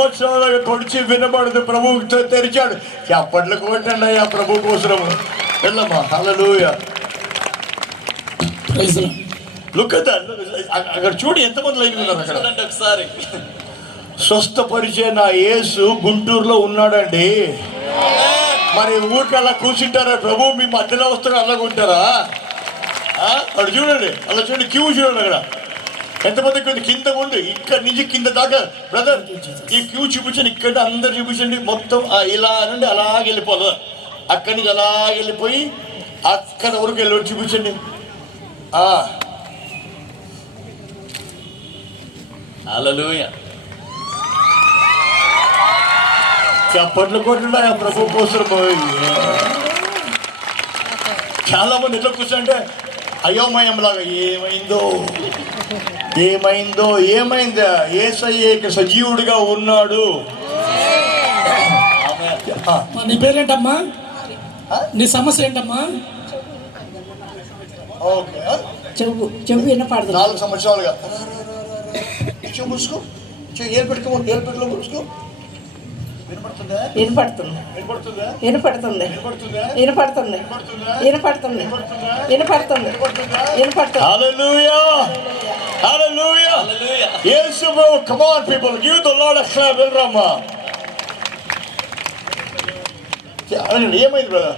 సంవత్సరాలుగా కొడిచి వినబడదు ప్రభు తెరిచాడు. అప్పట్లో కొట్టండి అయ్యా ప్రభు కోసము వెళ్ళమ్మా. లుక్ దట్ అక్కడ చూడు ఎంతమంది లైన్ ఉన్నారు అక్కడ. ఒకసారి. స్వస్థపరిచే నా యేసు గుంటూరులో ఉన్నాడండి. మరి ఊరికి అలా కూర్చుంటారా ప్రభు? మీ మధ్యలో వస్తారు అలాగ ఉంటారా ఆ? అక్కడ చూడండి అలా చూడండి క్యూ చూడండి అక్కడ. ఎంతమంది కొంచెం కింద ఉండి ఇక్కడ నుంచి కింద దాకా. బ్రదర్ ఈ క్యూ చూపించండి. ఇక్కడ అందరు చూపించండి. మొత్తం ఆ ఇలా నుండి అలాగ వెళ్ళిపోదు. అక్కడి నుంచి అలాగ వెళ్ళిపోయి అక్కడ వరకు వెళ్ళి చూపించండి. ఆ, హల్లెలూయా చప్పట్లు కొట్టడా ప్రభు? కోసం చాలా మంది ఎట్లా కూర్చుంటే అయోమయంలాగా ఏమైందో? ఏమైందో? ఏమైందా? ఏసయ్య సజీవుడిగా ఉన్నాడు. నీ పేరేంటమ్మా? నీ సమస్య ఏంటమ్మా? చెవు చెవు వినపడదు నాలుగు సంవత్సరాలుగా. చెవు మూసుకో. చెవు ఏలు పెట్టుకో ఏలు పెట్టుకో మూసుకో వినపడుతుందా? వినపడుతుంది. వినపడుతుందా? వినపడుతుంది. వినపడుతుందా? వినపడుతుంది. ఏమైంది బ్రదర్